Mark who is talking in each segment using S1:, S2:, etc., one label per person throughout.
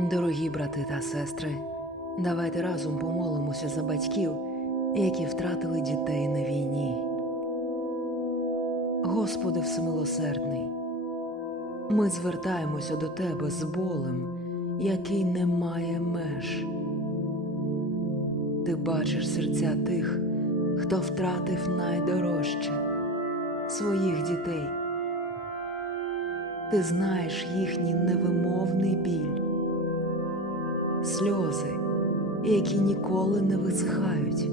S1: Дорогі брати та сестри, давайте разом помолимося за батьків, які втратили дітей на війні. Господи Всемилосердний, ми звертаємося до Тебе з болем, який не має меж. Ти бачиш серця тих, хто втратив найдорожче своїх дітей. Ти знаєш їхній невимовний біль, сльози, які ніколи не висихають,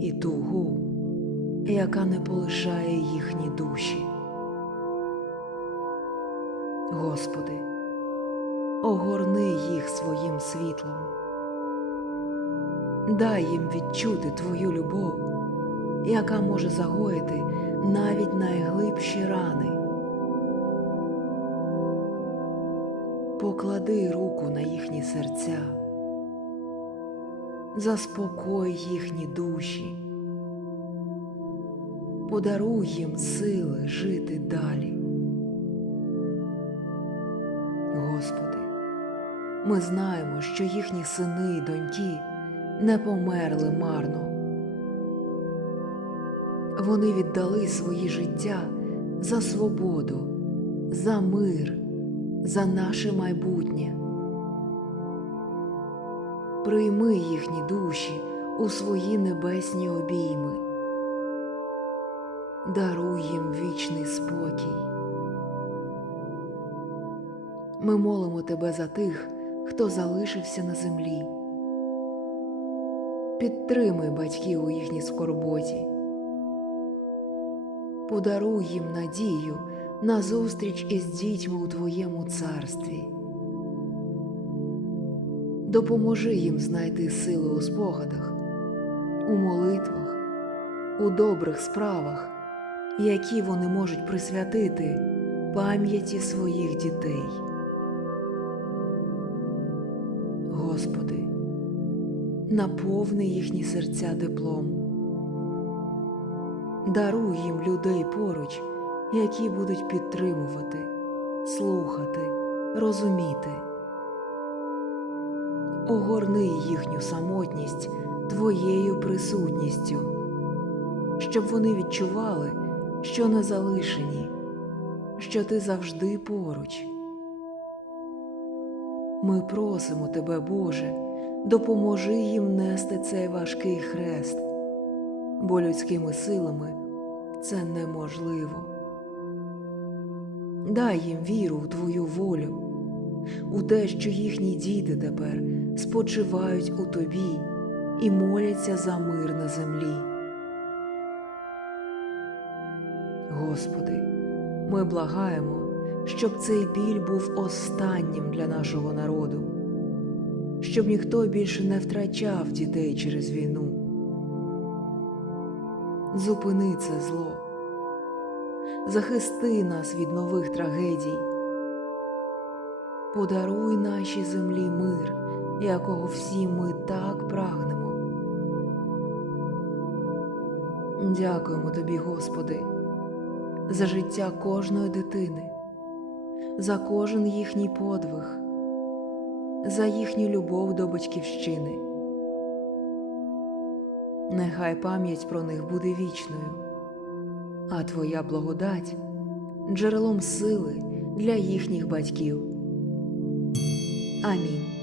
S1: і тугу, яка не полишає їхні душі. Господи, огорни їх своїм світлом, дай їм відчути Твою любов, яка може загоїти навіть найглибші рани. Поклади руку на їхні серця, заспокой їхні душі, подаруй їм сили жити далі. Господи, ми знаємо, що їхні сини й доньки не померли марно. Вони віддали свої життя за свободу, за мир, за наше майбутнє. Прийми їхні душі у свої небесні обійми, даруй їм вічний спокій. Ми молимо тебе за тих, хто залишився на землі. Підтримай батьків у їхній скорботі. Подаруй їм надію на зустріч із дітьми у Твоєму царстві. Допоможи їм знайти сили у спогадах, у молитвах, у добрих справах, які вони можуть присвятити пам'яті своїх дітей. Господи, наповни їхні серця теплом. Даруй їм людей поруч, які будуть підтримувати, слухати, розуміти. Огорни їхню самотність Твоєю присутністю, щоб вони відчували, що не залишені, що ти завжди поруч. Ми просимо Тебе, Боже, допоможи їм нести цей важкий хрест, бо людськими силами це неможливо. Дай їм віру у Твою волю, у те, що їхні діти тепер спочивають у Тобі і моляться за мир на землі. Господи, ми благаємо, щоб цей біль був останнім для нашого народу, щоб ніхто більше не втрачав дітей через війну. Зупини це зло, захисти нас від нових трагедій, подаруй нашій землі мир, якого всі ми так прагнемо. Дякуємо Тобі, Господи, за життя кожної дитини, за кожен їхній подвиг, за їхню любов до батьківщини. Нехай пам'ять про них буде вічною, а Твоя благодать джерелом сили для їхніх батьків. Амінь.